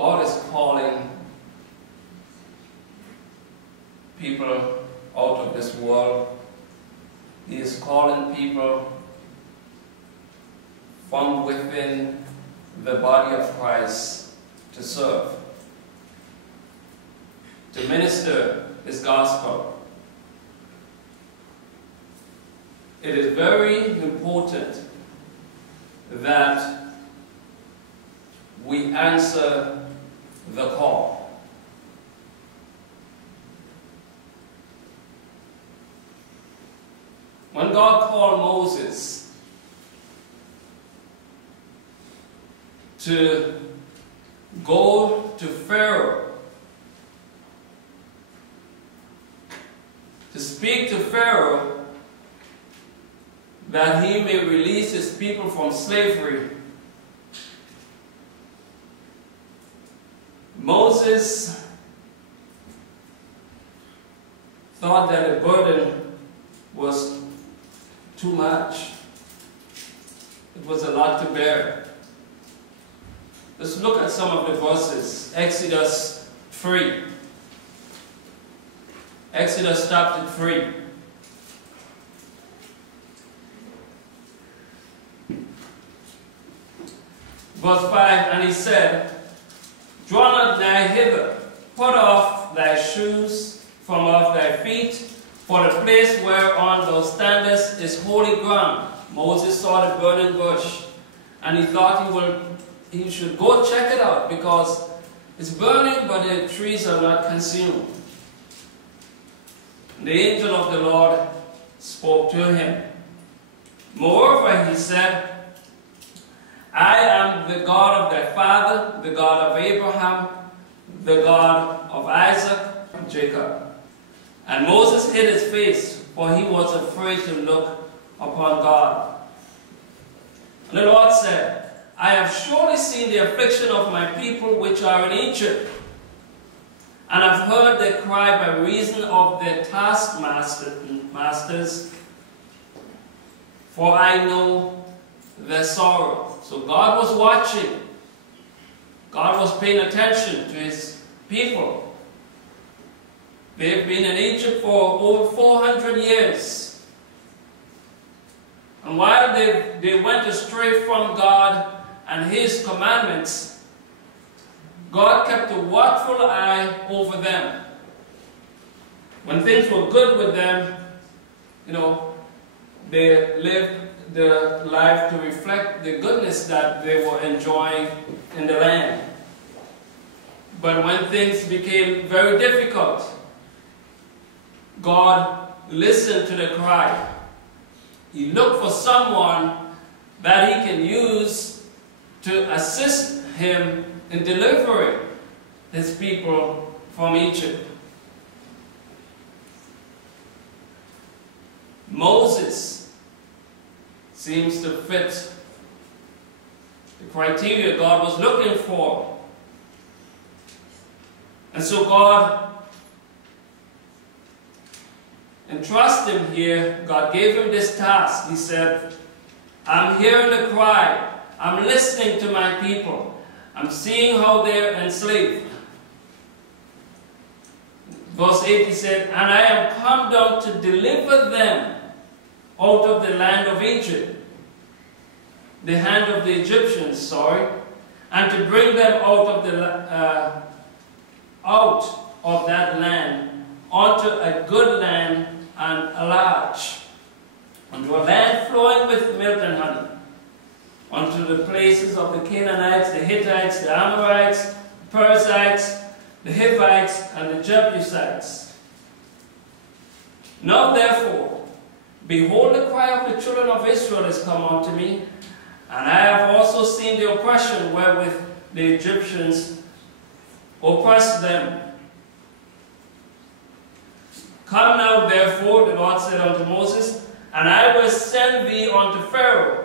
God is calling people out of this world. He is calling people from within the body of Christ to serve, to minister His gospel. It is very important that we answer the call. When God called Moses to go to Pharaoh, to speak to Pharaoh that he may release his people from slavery, Moses thought that the burden was too much. It was a lot to bear. Let's look at some of the verses. Exodus 3. Exodus chapter 3. Verse 5, and he said, "Draw not nigh hither, put off thy shoes from off thy feet, for the place whereon thou standest is holy ground." Moses saw the burning bush, and he thought he should go check it out, because it's burning, but the trees are not consumed. The angel of the Lord spoke to him. Moreover, he said, "I am the God of thy father, the God of Abraham, the God of Isaac and Jacob." And Moses hid his face, for he was afraid to look upon God. And the Lord said, "I have surely seen the affliction of my people which are in Egypt, and have heard their cry by reason of their taskmasters, for I know their sorrow." So God was watching. God was paying attention to His people. They've been in Egypt for over 400 years. And while they went astray from God and His commandments, God kept a watchful eye over them. When things were good with them, they lived their life to reflect the goodness that they were enjoying in the land. But when things became very difficult, God listened to the cry. He looked for someone that He can use to assist Him in delivering His people from Egypt. Moses seems to fit the criteria God was looking for. And so God entrusted him here. God gave him this task. He said, "I'm hearing the cry. I'm listening to my people. I'm seeing how they're enslaved." Verse 8, he said, "And I am come down to deliver them out of the land of Egypt," the hand of the Egyptians, and to bring them out of that land onto a good land and a large, unto a land flowing with milk and honey, unto the places of the Canaanites, the Hittites, the Amorites, the Perizzites, the Hivites, and the Jebusites. Now therefore, behold, the cry of the children of Israel is come unto me, and I have also seen the oppression wherewith the Egyptians oppressed them. Come now therefore, the Lord said unto Moses, and I will send thee unto Pharaoh,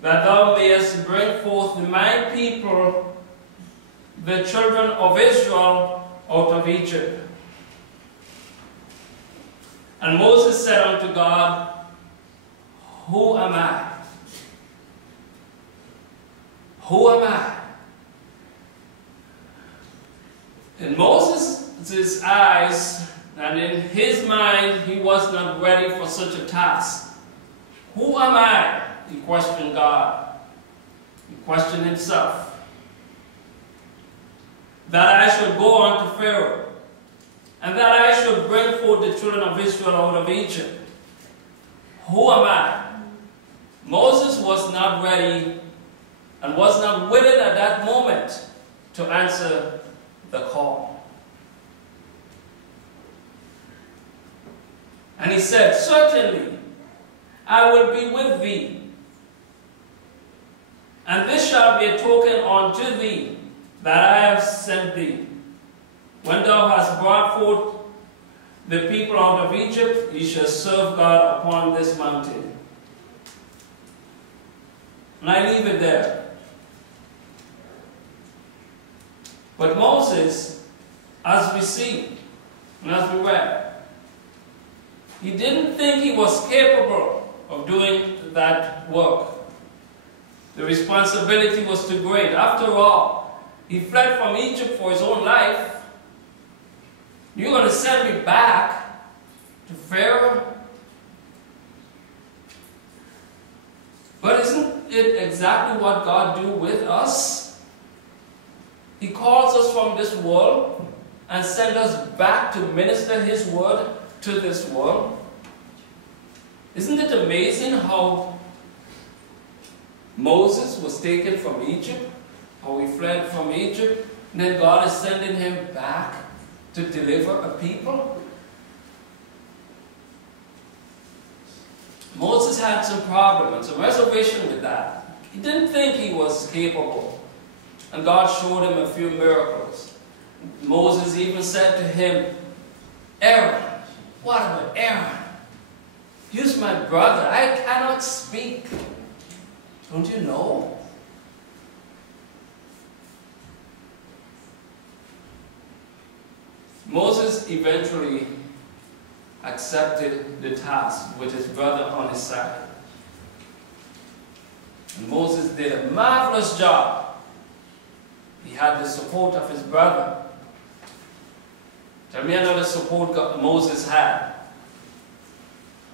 that thou mayest bring forth my people, the children of Israel, out of Egypt. And Moses said unto God, Who am I? Who am I In Moses' eyes and in his mind, he was not ready for such a task. Who am I? He questioned God. He questioned himself. That I should go on to Pharaoh, and that I should bring forth the children of Israel out of Egypt. Who am I? Moses was not ready and was not willing at that moment to answer the call. And he said, certainly I will be with thee, and this shall be a token unto thee that I have sent thee. When thou hast brought forth the people out of Egypt, ye shall serve God upon this mountain. And I leave it there. But Moses, as we see, and as we read, he didn't think he was capable of doing that work. The responsibility was too great. After all, he fled from Egypt for his own life. You're going to send me back to Pharaoh? But isn't it exactly what God do with us? He calls us from this world and sends us back to minister his word to this world. Isn't it amazing how Moses was taken from Egypt, how he fled from Egypt, and then God is sending him back to deliver a people? Moses had some problem and some reservation with that. He didn't think he was capable. And God showed him a few miracles. Moses even said to him, Aaron, what about Aaron? He's my brother. I cannot speak. Don't you know? Moses eventually accepted the task with his brother on his side. And Moses did a marvelous job. He had the support of his brother. Tell me another support Moses had.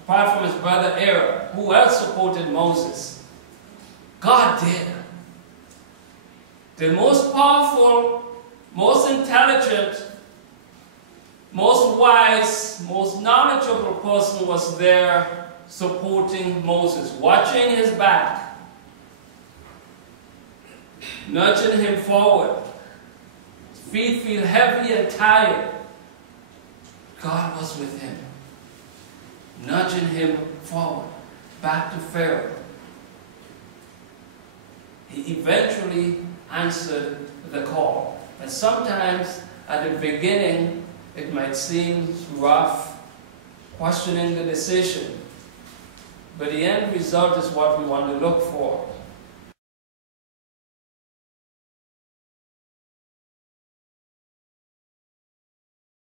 Apart from his brother Aaron, who else supported Moses? God did. The most powerful, most intelligent, most wise, most knowledgeable person was there supporting Moses, watching his back, nudging him forward. His feet feel heavy and tired. God was with him, nudging him forward, back to Pharaoh. He eventually answered the call. And sometimes at the beginning, it might seem rough, questioning the decision. But the end result is what we want to look for.